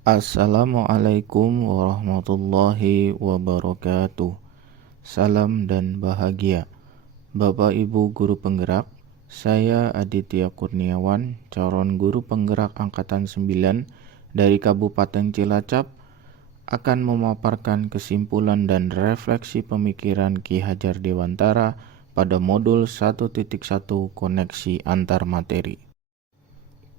Assalamualaikum warahmatullahi wabarakatuh. Salam dan bahagia. Bapak Ibu Guru Penggerak, saya Aditya Kurniawan, calon guru penggerak Angkatan 9 dari Kabupaten Cilacap, akan memaparkan kesimpulan dan refleksi pemikiran Ki Hajar Dewantara pada modul 1.1 koneksi antar materi.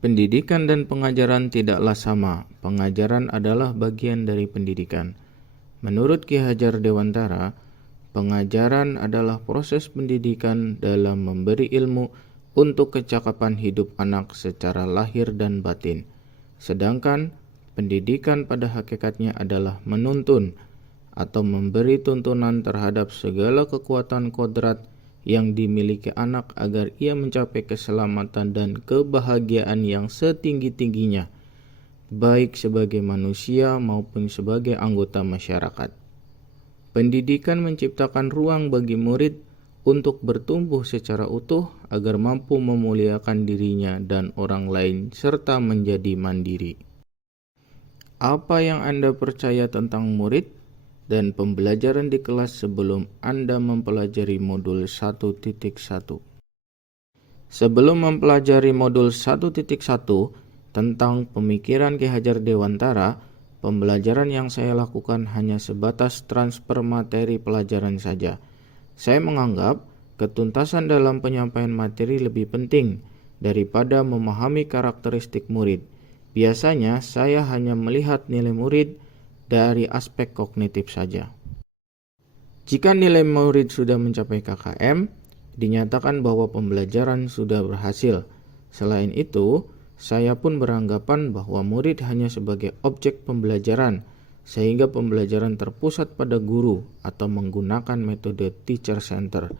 Pendidikan dan pengajaran tidaklah sama. Pengajaran adalah bagian dari pendidikan. Menurut Ki Hajar Dewantara, pengajaran adalah proses pendidikan dalam memberi ilmu untuk kecakapan hidup anak secara lahir dan batin. Sedangkan pendidikan pada hakikatnya adalah menuntun atau memberi tuntunan terhadap segala kekuatan kodrat yang dimiliki anak agar ia mencapai keselamatan dan kebahagiaan yang setinggi-tingginya, baik sebagai manusia maupun sebagai anggota masyarakat. Pendidikan menciptakan ruang bagi murid untuk bertumbuh secara utuh agar mampu memuliakan dirinya dan orang lain serta menjadi mandiri. Apa yang Anda percaya tentang murid dan pembelajaran di kelas sebelum Anda mempelajari modul 1.1? Sebelum mempelajari modul 1.1 tentang pemikiran Ki Hajar Dewantara, pembelajaran yang saya lakukan hanya sebatas transfer materi pelajaran saja. Saya menganggap ketuntasan dalam penyampaian materi lebih penting daripada memahami karakteristik murid. Biasanya saya hanya melihat nilai murid dari aspek kognitif saja. Jika nilai murid sudah mencapai KKM, dinyatakan bahwa pembelajaran sudah berhasil. Selain itu, saya pun beranggapan bahwa murid hanya sebagai objek pembelajaran, sehingga pembelajaran terpusat pada guru atau menggunakan metode teacher center.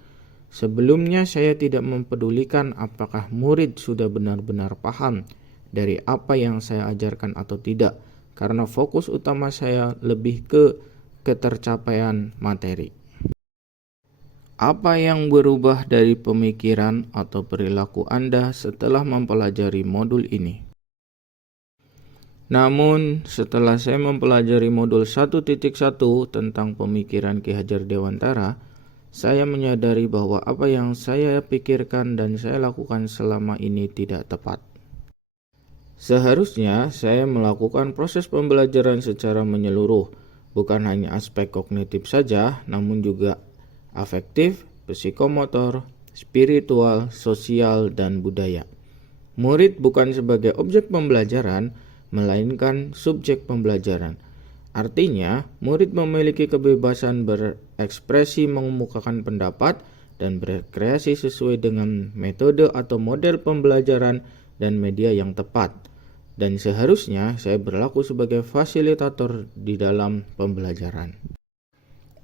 Sebelumnya saya tidak mempedulikan apakah murid sudah benar-benar paham dari apa yang saya ajarkan atau tidak, karena fokus utama saya lebih ke ketercapaian materi. Apa yang berubah dari pemikiran atau perilaku Anda setelah mempelajari modul ini? Namun, setelah saya mempelajari modul 1.1 tentang pemikiran Ki Hajar Dewantara, saya menyadari bahwa apa yang saya pikirkan dan saya lakukan selama ini tidak tepat. Seharusnya saya melakukan proses pembelajaran secara menyeluruh, bukan hanya aspek kognitif saja, namun juga afektif, psikomotor, spiritual, sosial, dan budaya. Murid bukan sebagai objek pembelajaran, melainkan subjek pembelajaran. Artinya, murid memiliki kebebasan berekspresi, mengemukakan pendapat, dan berkreasi sesuai dengan metode atau model pembelajaran dan media yang tepat. Dan seharusnya saya berlaku sebagai fasilitator di dalam pembelajaran.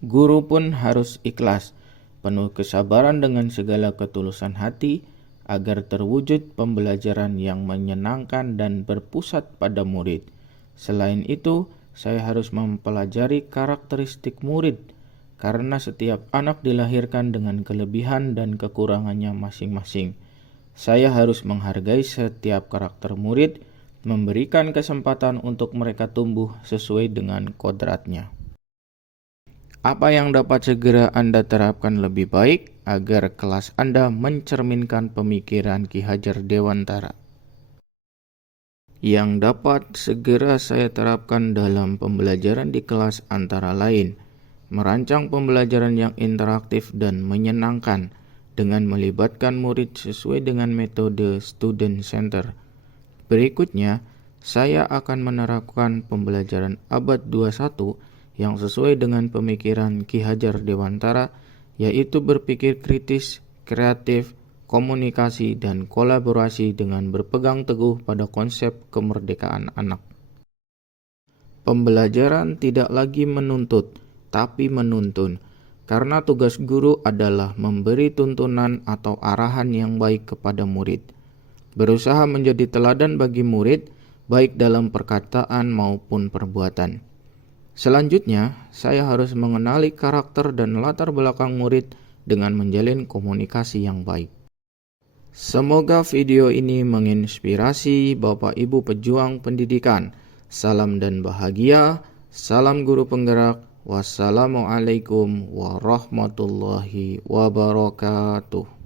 Guru pun harus ikhlas, penuh kesabaran dengan segala ketulusan hati, agar terwujud pembelajaran yang menyenangkan dan berpusat pada murid. Selain itu, saya harus mempelajari karakteristik murid, karena setiap anak dilahirkan dengan kelebihan dan kekurangannya masing-masing. Saya harus menghargai setiap karakter murid, memberikan kesempatan untuk mereka tumbuh sesuai dengan kodratnya. Apa yang dapat segera Anda terapkan lebih baik agar kelas Anda mencerminkan pemikiran Ki Hajar Dewantara? Yang dapat segera saya terapkan dalam pembelajaran di kelas antara lain, merancang pembelajaran yang interaktif dan menyenangkan dengan melibatkan murid sesuai dengan metode student center. Berikutnya, saya akan menerapkan pembelajaran abad 21 yang sesuai dengan pemikiran Ki Hajar Dewantara, yaitu berpikir kritis, kreatif, komunikasi, dan kolaborasi dengan berpegang teguh pada konsep kemerdekaan anak. Pembelajaran tidak lagi menuntut, tapi menuntun, karena tugas guru adalah memberi tuntunan atau arahan yang baik kepada murid. Berusaha menjadi teladan bagi murid, baik dalam perkataan maupun perbuatan. Selanjutnya, saya harus mengenali karakter dan latar belakang murid dengan menjalin komunikasi yang baik. Semoga video ini menginspirasi Bapak Ibu pejuang pendidikan, Salam dan bahagia. Salam guru penggerak. Wassalamualaikum warahmatullahi wabarakatuh.